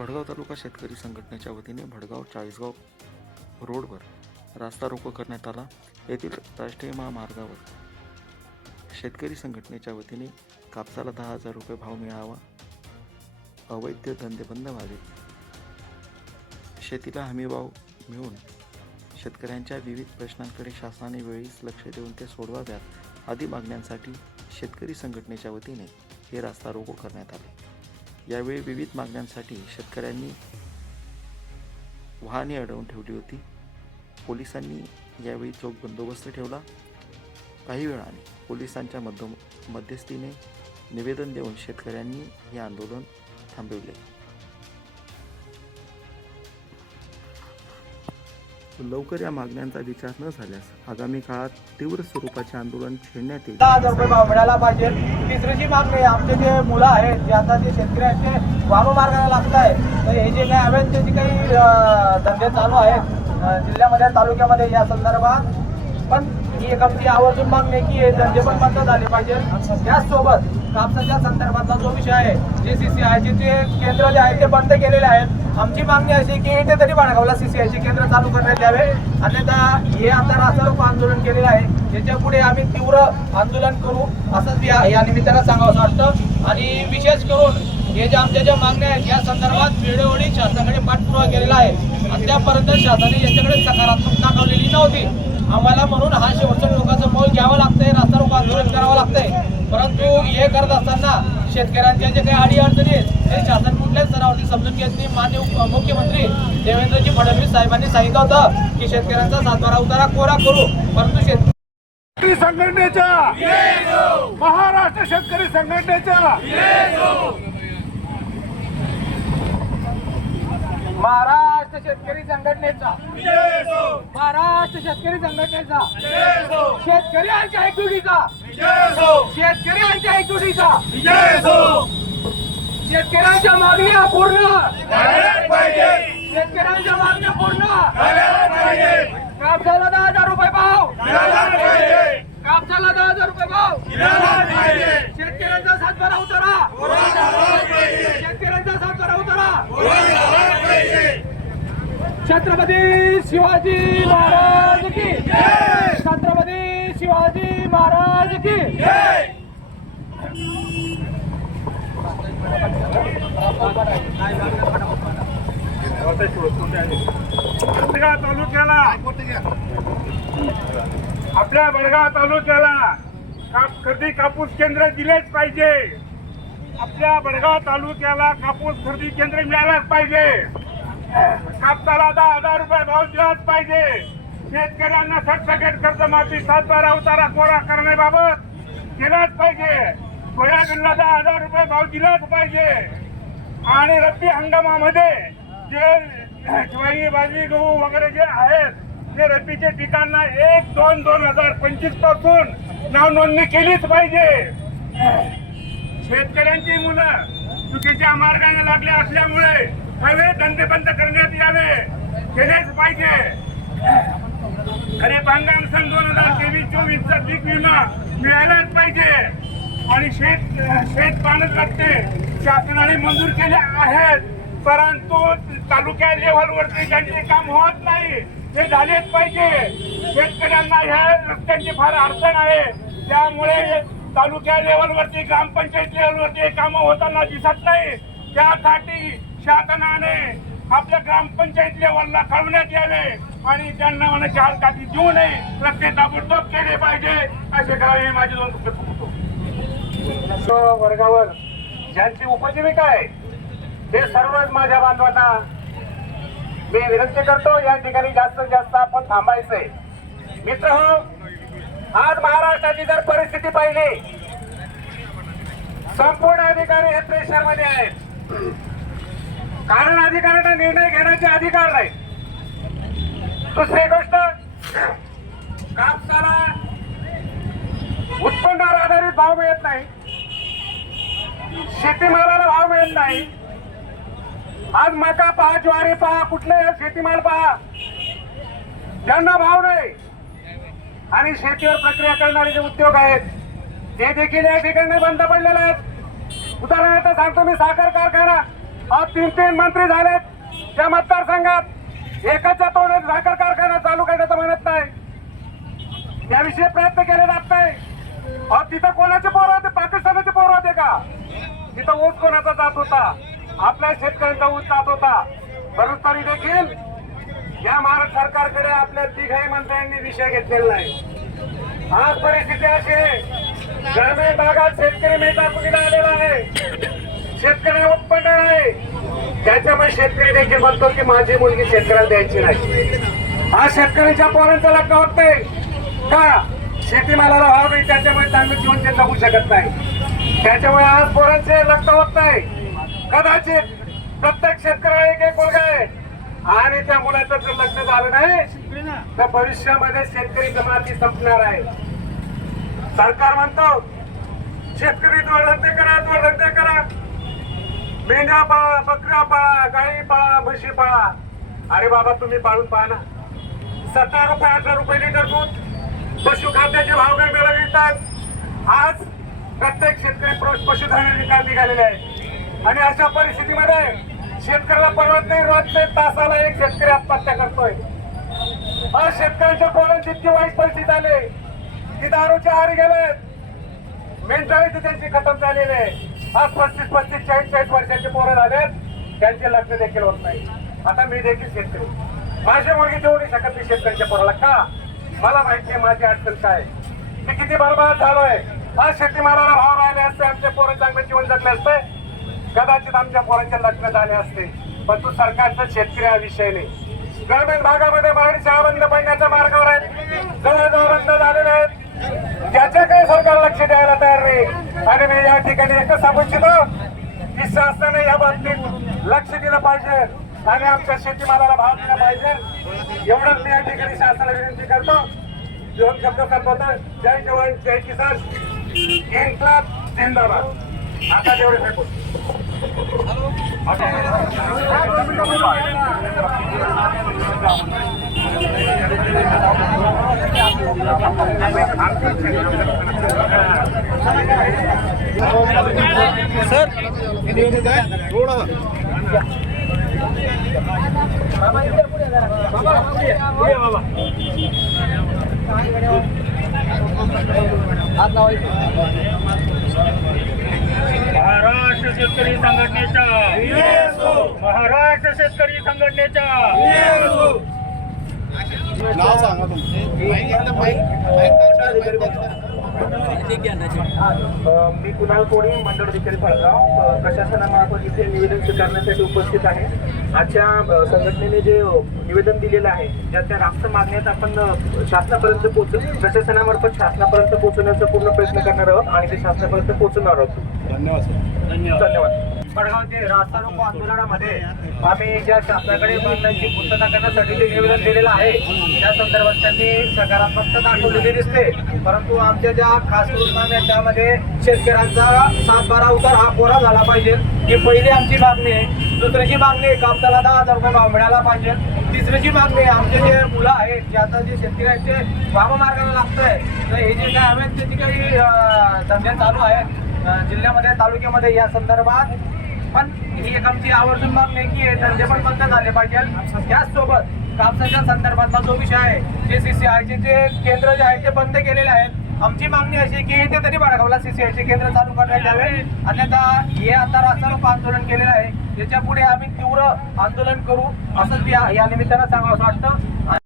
भडगाव तालुका शेतकरी संघटनेच्या वतीने भडगाव चाळीसगाव रोडवर रास्ता रोको करण्यात आला. येथील राष्ट्रीय महामार्गावर शेतकरी संघटनेच्या वतीने कापसाला दहा हजार रुपये भाव मिळावा. अवैध धंदे बंद व्हावे. शेतीला हमीभाव मिळून शेतकऱ्यांच्या विविध प्रश्नांकडे शासनाने वेळीच लक्ष देऊन ते सोडवाव्यात आदी मागण्यांसाठी शेतकरी संघटनेच्या वतीने हे रास्ता रोको करण्यात आले. यावेळी विविध मागण्यांसाठी शेतकऱ्यांनी वाहने अडवून ठेवली होती. पोलिसांनी यावेळी चोख बंदोबस्त ठेवला. काही वेळाने पोलिसांच्या मध्य मध्यस्थीने निवेदन देऊन शेतकऱ्यांनी हे आंदोलन थांबविले. लवकर या मागण्यांचा विचार न झाल्यास आगामी काळात तीव्र स्वरूपाचे आंदोलन छेडण्यात येईल. दहा हजार रुपये भाव मिळाला पाहिजे. तिसरीची मागणी आमचे जे मुलं आहेत जे आता जे शेतकरी आहेत ते वाममार्गाला लागत आहे तर हे जे काही अवैध जे काही धंदे चालू आहेत जिल्ह्यामध्ये तालुक्यामध्ये या संदर्भात पण ही एक आमची आवर्जून मागणी आहे की हे धंदे पण बंद झाले पाहिजे. त्याचसोबत कापसाच्या संदर्भातला जो विषय आहे जे सी सी आयचे ते केंद्र जे आहे ते बंद केलेले आहेत. आमची मागणी अशी की इथे तरी बाणगावला सी सी केंद्र चालू करण्यात यावे. अन्यथा हे आता रास्तारोको आंदोलन केलेलं आहे. त्याच्या पुढे आम्ही तीव्र आंदोलन करू असंच या या निमित्तानं सांगावं वाटतं. आणि विशेष करून हे जे आमच्या ज्या मागण्या आहेत या संदर्भात वेळोवेळी शासनाकडे पाठपुरावा केलेला आहे. अद्यापर्यंत शासनाने याच्याकडे सकारात्मक दाखवलेली नव्हती. आम्हाला म्हणून हा शेवटच्या लोकांचं मौल घ्यावं लागतंय रास्ता रोको आंदोलन करावं लागतंय. परंतु हे करत असताना शेतकऱ्यांच्या जे काही अडी अडचणी आहेत ते शासन कुठल्याच स्तरावरती समजून घेत नाही. मान्य मुख्यमंत्री देवेंद्रजी फडणवीस साहेबांनी सांगितलं होतं की शेतकऱ्यांचा सातबारा उतारा कोरा करू परंतु शेत शेतकरी संघटनेच्या महाराष्ट्र शेतकरी संघटनेच्या महाराष्ट्र शेतकरी संघटनेचा. महाराष्ट्र शेतकरी संघटनेचा. शेतकऱ्यांच्या एकजुटीचा शेतकऱ्यांच्या एकजुटीचा शेतकऱ्यांच्या मागण्या पूर्ण. शेतकऱ्यांच्या मागण्या पूर्ण कापसाला दहा हजार रुपये भाव कापसाला दहा हजार रुपये भाव शेतकऱ्यांचा सातबारा उतारा शेतकऱ्यांचा सातबारा उतारा छत्रपती शिवाजी महाराज की छत्रपती शिवाजी महाराज की बडगाव तालुक्याला. आपल्या बडगाव तालुक्याला काप खरेदी कापूस केंद्र दिलेच पाहिजे. आपल्या बडगाव तालुक्याला कापूस खरेदी केंद्र मिळालाच पाहिजे. कापसाला दहा हजार रुपये भाव दिलाच पाहिजे. शेतकऱ्यांना सरसकट कर्जमाफी सातबारा उतारा कोरा करण्याबाबत केलाच पाहिजे. सोयाबीनला दहा हजार रुपये भाव दिलाच पाहिजे. आणि रब्बी हंगामामध्ये जे ज्वारी बाजरी गहू वगैरे जे आहेत ते रब्बीच्या पिकांना एक दोन दोन हजार पंचवीसपासून नाव नोंदणी केलीच पाहिजे. शेतकऱ्यांची मुलं चुकीच्या मार्गाने लागले असल्यामुळे हवे धंदे बंद करण्यात यावे केलेच पाहिजे खरीप हंगाम सन दोन हजार तेवीस चोवीसचा पीक विमा मिळालाच पाहिजे। आणि शेत शेत पाणच लागते शासनाने मंजूर केले आहेत. परंतु तालुक्या लेव्हलवरती त्यांचे काम होत नाही. ते झालेच पाहिजे. शेतकऱ्यांना ह्या रस्त्यांची फार अडचण आहे. त्यामुळे तालुक्या लेवलवरती ग्रामपंचायत लेवलवरती कामं होताना दिसत नाही. त्यासाठी शासनाने आपल्या ग्रामपंचायत लेवलला कळवण्यात यावे आणि त्यांना म्हणायची हालकाती देऊ नये. रस्ते ताबडतोब केले पाहिजे. असे करावे माझे दोन वर्गावर ज्यांची उपजीविका आहे ते सर्वच माझ्या बांधवांना मी विनंती करतो या ठिकाणी जास्तीत जास्त आपण थांबायचंय. मित्र हो आज महाराष्ट्राची जर परिस्थिती पाहिली संपूर्ण अधिकारी हे प्रेशरमध्ये आहेत. कारण अधिकाऱ्यांना निर्णय घेण्याचे अधिकार नाही. दुसरी गोष्ट कापसाला उत्पन्नावर आधारित भाव मिळत नाही. शेतीमालाला भाव मिळत नाही. आज मका पहा ज्वारी पहा कुठले शेतीमाल पहा. ज्यांना भाव नाही आणि शेतीवर प्रक्रिया करणारे जे उद्योग आहेत ते देखील या ठिकाणी बंद पडलेले आहेत. उदाहरणार्थ सांगतो मी साखर कारखाना. आज तीन तीन मंत्री झालेत त्या मतदारसंघात एकाच्या तोंडात साखर कारखाना चालू करण्याचं म्हणत नाही. याविषयी प्रयत्न केले जात नाही. अहो, तिथं कोणाचे पोरं होते? पाकिस्तानाचे पोरं होते का? तिथं ऊस कोणाचा जात होता? आपल्या शेतकऱ्यांचा ऊस जात होता. परंतु तरी देखील या महाराष्ट्र सरकारकडे आपल्या तिघाही मंत्र्यांनी विषय घेतलेला नाही. आज परिस्थिती अशी आहे. ग्रामीण भागात शेतकरी नेता कुठे आलेला आहे? शेतकरी उत्पन्न आहे. त्याच्यामुळे शेतकरी देखील म्हणतो की माझी मुलगी शेतकऱ्याला द्यायची नाही. आज शेतकऱ्यांच्या पोरांचं लग्न होत नाही का? शेतीमालाला भाव नाही त्याच्यामुळे चांगलं जीवन ते जगू शकत नाही. त्याच्यामुळे आज पोरांचे लग्न होत नाही. कदाचित प्रत्येक शेतकऱ्याला एक एक मुलगा आहे. आणि त्या मुलाचं जर लग्न झालं नाही तर भविष्यामध्ये शेतकरी जमाती संपणार आहे. सरकार म्हणतो शेतकरी जोडधंदे करा जोडधंदे करा. मेंढ्या पाळा बकऱ्या पाळा गाई पाळा म्हशी पाळा अरे बाबा तुम्ही पाळून पाहा ना. सतरा रुपये अठरा रुपये लिटर दूध पशुखाद्याचे भाव वेगवेगळे मिळतात. आज प्रत्येक शेतकरी पशुधन निकाल निघालेले आहे आणि अशा परिस्थितीमध्ये शेतकऱ्याला परवत नाही. रोज नाही तासाला एक शेतकरी आत्महत्या करतोय. आज शेतकऱ्यांच्या पोरांची इतकी वाईट परिस्थिती आली. की दारूच्या आहारी गेलेत. मेंटॅलिटी त्यांची खतम झालेली आहे आज पस्तीस पस्तीस चाळीस चाळीस वर्षाचे पोरं झालेत. त्यांचे लग्न देखील होत नाही. आता मी देखील शेतकरी. माझी मुलगी जोडू शकत नाही शेतकऱ्यांच्या पोराला. का? मला माहिती आहे माझी अडचण काय? मी किती बरबाद झालोय. आज शेतीमालाला भाव राहिले असते. आमच्या पोरं चांगलं जीवन जगले असते. कदाचित आमच्या पोरांचे लग्न झाले असते. पण तू सरकारचा शेतकरी हा विषय नाही. ग्रामीण भागामध्ये मराठी शाळा बंद पडण्याच्या मार्गावर आहे जवळजवळ बंद झालेले आहेत त्याच्याकडे सरकार लक्ष द्यायला तयार नाही आणि मी या ठिकाणी एकच सांगू इच्छितो की शासनाने या बाबतीत लक्ष दिलं पाहिजे आणि आमच्या शेतीमालाला भाव दिला पाहिजे. एवढंच मी या ठिकाणी शासनाला विनंती करतो. दोन शब्द संपवतो जय जवान जय किसान. इन्क्लाब जिंदाबाद. आता जेवढे फेकून महाराष्ट्र शेतकरी संघटनेच्या. महाराष्ट्र शेतकरी संघटनेच्या. नाव सांगा अ, मी कुणाल कोणी मंडळ अधिकारी फळगाव. प्रशासनामार्फत इथे निवेदन स्वीकारण्यासाठी उपस्थित आहे. आजच्या संघटनेने जे निवेदन दिलेलं आहे ज्या त्या रास्त मागण्यात आपण शासनापर्यंत पोहोच प्रशासनामार्फत शासनापर्यंत पोहोचण्याचा पूर्ण प्रयत्न करणार आहोत आणि ते शासनापर्यंत पोहोचणार आहोत. धन्यवाद सर. धन्यवाद. पडगावचे रास्ता रोको आंदोलनामध्ये आम्ही ज्या शासनाकडे मागण्यांची पूर्तता करण्यासाठी जे निवेदन दिलेलं आहे त्या संदर्भात त्यांनी सकारात्मकता दाखवलेली दिसते. परंतु आमच्या ज्या खास करून मागण्या आहेत, त्यामध्ये शेतकऱ्यांचा सात बारा उतार हा कोरा झाला पाहिजे ही पहिली आमची मागणी आहे. दुसरीची मागणी कापसाला दहा हजार रुपये भाव मिळाला पाहिजे. तिसरीची मागणी आमचे जे मुलं आहेत जे आता जे शेतकरी आहेत ते वाममार्गाला लागतंय तर हे जे काय आहेत त्याची काही धंदे चालू आहेत. जिल्ह्यामध्ये तालुक्यामध्ये या संदर्भात पण ही एक आमची आवर्जून मागणी आहे की धंदे पण बंद झाले पाहिजे. त्याचसोबत कापसाच्या संदर्भातला जो विषय आहे जे सी सी आयचे जे केंद्र जे आहे ते बंद केलेले आहेत. आमची मागणी अशी की इथे तरी बाळगावला सी सी आयचे केंद्र चालू करण्यात यावे. अन्यथा हे आता रास्ता लोक आंदोलन केलेलं आहे. याच्यापुढे आम्ही तीव्र आंदोलन करू. असंच या या निमित्तानं सांगावं असं वाटतं.